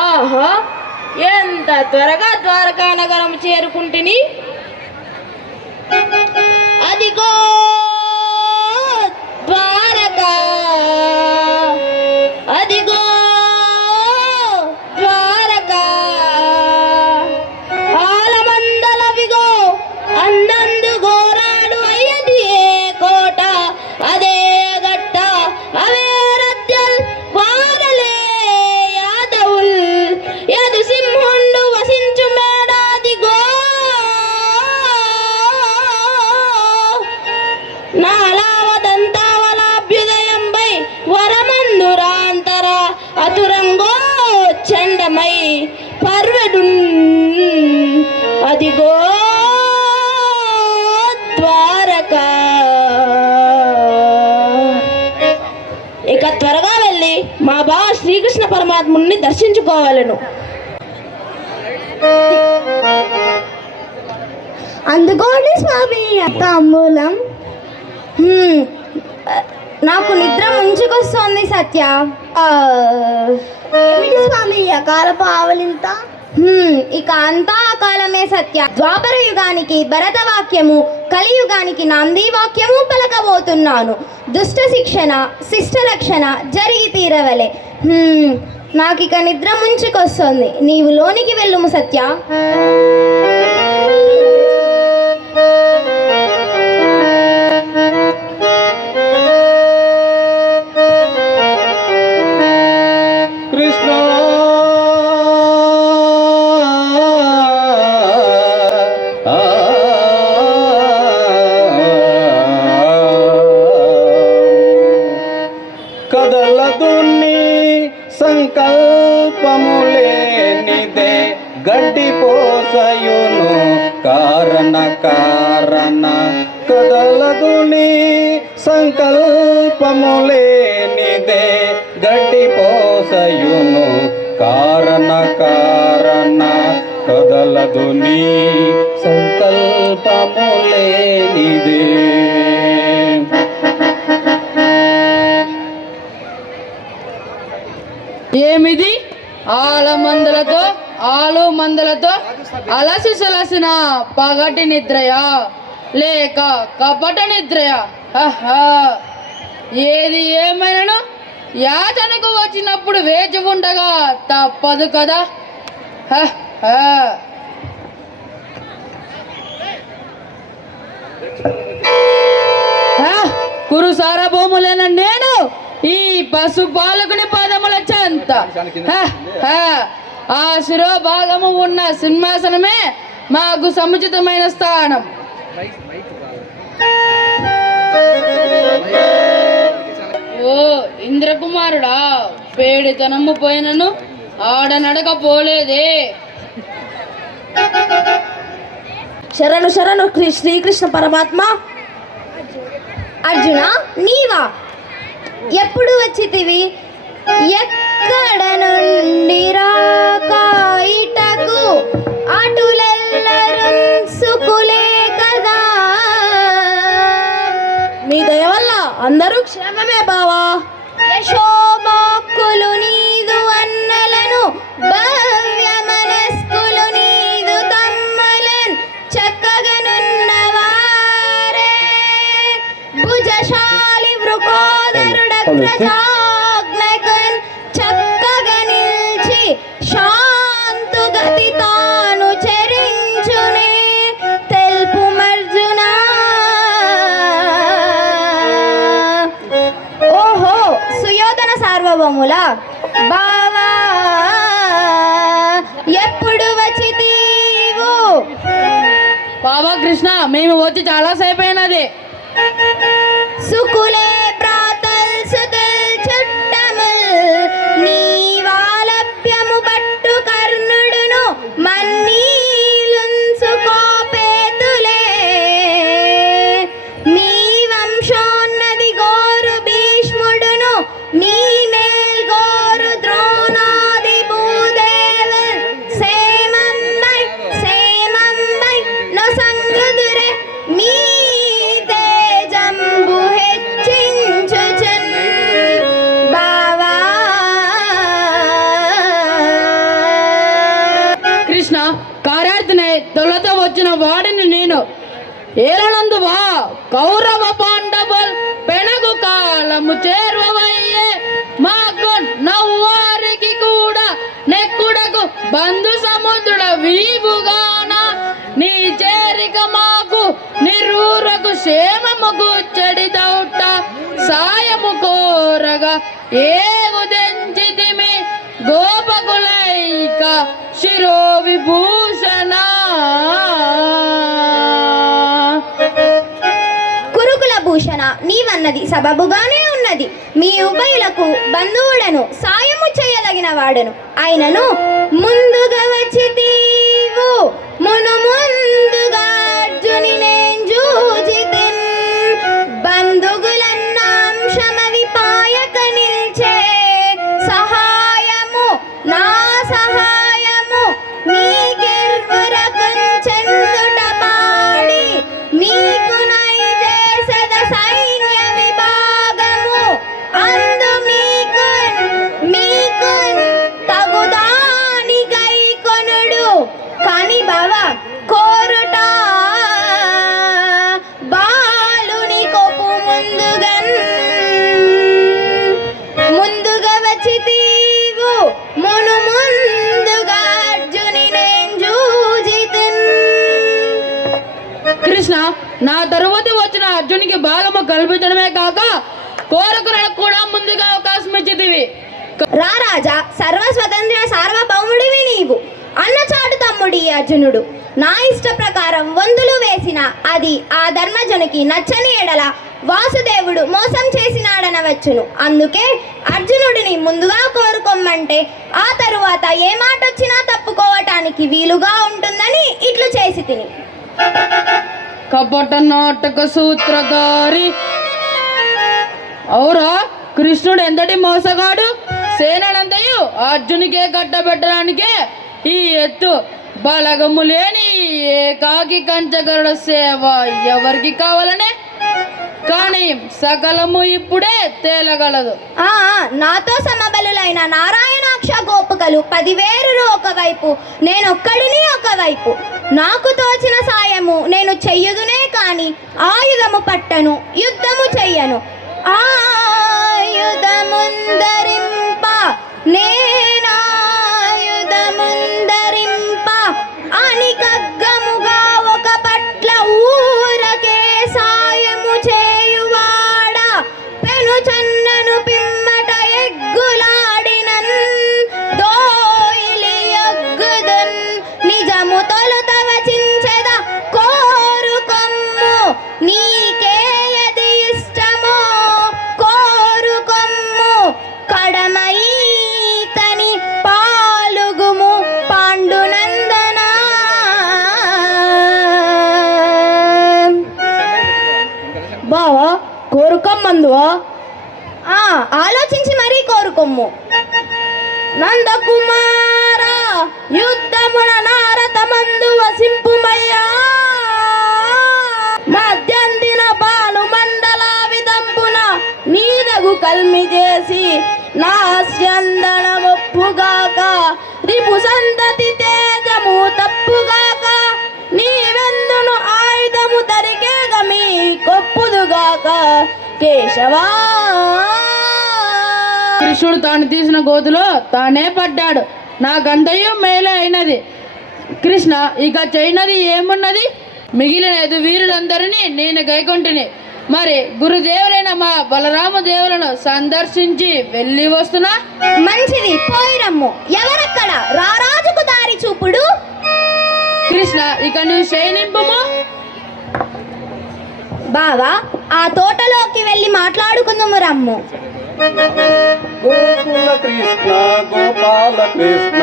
ఆహా ఎంత త్వరగా ద్వారకా నగరం చేరుకుంటుని? అదిగో! అదిగో ద్వారక ఇక త్వరగా వెళ్ళి మా బావ శ్రీకృష్ణ పరమాత్ముని దర్శించుకోవాలను. అందుకోండి స్వామి తాంబూలం అమూలం. నాకు నిద్ర ముంచుకొస్తోంది సత్య. ఏమిటి స్వామి అకాలపు ఆవలింత? ఇక అంతా అకాలమే సత్య. ద్వాపర యుగానికి భరత వాక్యము కలియుగానికి నాంది వాక్యము పలకబోతున్నాను. దుష్ట శిక్షణ శిష్ట రక్షణ జరిగి తీరవలే. నాకు ఇక నిద్ర ముంచుకొస్తుంది. నీవు లోనికి వెళ్ళుము సత్య. పోసయును కారణ కారణ సంకల్పము సంకల్పములేనిదే గడ్డి పోసయును కారణ కారణ కదలదుని సంకల్పములేనిదే. ఏమిది? ఆలమందులతో ఆలు మందులతో అలసి సలసిన పగటి నిద్రయా? లేక కపట నిద్రయా? ఏది ఏమైనా యాతనకు వచ్చినప్పుడు వేచి ఉండగా తప్పదు కదా? హహా. హ, కురు సారభౌములైన నేను ఈ పశు పాలకుని పదముల చెంత. ఆ శిరోభాగము ఉన్న సింహాసనమే మాకు సముచితమైన స్థానం. ఓ ఇంద్రకుమారుడా పేడితనము పోయినను ఆడనడక పోలేదే. శరణు శరణు శ్రీకృష్ణ పరమాత్మ. అర్జున నీవా? ఎప్పుడు వచ్చితివి? ఎక్కడ నుండి రాకాయిటకు అటులెల్లరు సుకులే కదా. మీ దయ వల్ల అందరూ క్షేమమే బావా. యశోబాక్కులు నీదు అన్నలను భవ్య మనస్కులు నీదు తమ్మలన్ చక్కగనున్నవారే భుజశాలి వృకోదరుడగ్రజాగ్నకన్ సార్వభౌముల బావా ఎప్పుడు వచ్చి బాబా కృష్ణ మేము వచ్చి చాలా సేపు అయినది సుకులే ఏలనందువా కౌరవ పాండవుల్ పెనగు కాలము చేరువయ్యే మాకు నవ్వారికి కూడా నెక్కుడకు బంధు సముద్రుడ వీపుగాన నీ చేరిక మాకు నిరూరకు క్షేమము కూర్చడి దౌట. సాయము కోరగా ఏ దెంచితిమి గోపకులైక శిరో విభూ అన్నది సబబుగానే ఉన్నది. మీ ఉభయులకు బంధువుడను సాయము చేయదగిన వాడను. ఆయనను ముందుగా నా తరువాత వచ్చిన అర్జునికి భాగము కల్పించడమే కాక కోరకులకు కూడా ముందుగా అవకాశం ఇచ్చేదివి. రా రాజా సర్వ స్వతంత్ర సార్వభౌముడివి నీవు. అన్నచాటు తమ్ముడి అర్జునుడు. నా ఇష్ట ప్రకారం వందులు వేసిన అది ఆ ధర్మజునికి నచ్చని ఎడల వాసుదేవుడు మోసం చేసినాడనవచ్చును. అందుకే అర్జునుడిని ముందుగా కోరుకోమంటే ఆ తరువాత ఏ మాట వచ్చినా తప్పుకోవటానికి వీలుగా ఉంటుందని ఇట్లు చేసి తిని. కపట నాటక సూత్రధారి. అవురా కృష్ణుడు ఎంతటి మోసగాడు? సేనంతయు అర్జునికే కట్టబెట్టడానికే ఈ ఎత్తు. బలగము లేని ఏకాకి కంచగరుడ సేవ ఎవరికి కావాలనే? కానీ సకలము ఇప్పుడే తేలగలదు. ఆ నాతో సమబలులైన నారాయణాక్ష గోపికలు పదివేరులు ఒకవైపు నేనొక్కడిని ఒకవైపు నాకు తోచిన సాయము నేను చెయ్యదునే కాని ఆయుధము పట్టను యుద్ధము చెయ్యను. ఆ కోరుకమ్మందువా ఆ, ఆలోచించి మరీ కోరుకొమ్ము. నందకుమార యుద్ధమున నారతమందు వసింపుమయ్యా. మధ్యందిన బాలు మండల విదంబున నీదగు కల్మి చేసి నాస్యందన ఒప్పుగాక. రిపు సంతతి తేజము తప్పుగాక. నీవెందును ఆయుధము దరికేగ మీ కొప్పుదుగాక. కేశవా! కృష్ణుడు తాను తీసిన గోతులో తానే పడ్డాడు. నాకంతయు మేలే అయినది. కృష్ణ ఇక చేయనది ఏమున్నది? మిగిలిన ఐదు వీరులందరినీ నేను గైకొంటిని. మరి గురుదేవులైన మా బలరామ దేవులను సందర్శించి వెళ్ళి వస్తున్నా మంచిది పోయిరమ్ము ఎవరక్కడ? రారాజుకు దారి చూపుడు? కృష్ణ ఇక నువ్వు శయనింపము? బావా ఆ తోటలోకి వెళ్ళి మాట్లాడుకుందాము రమ్ము. గోకుల కృష్ణ గోపాల కృష్ణ.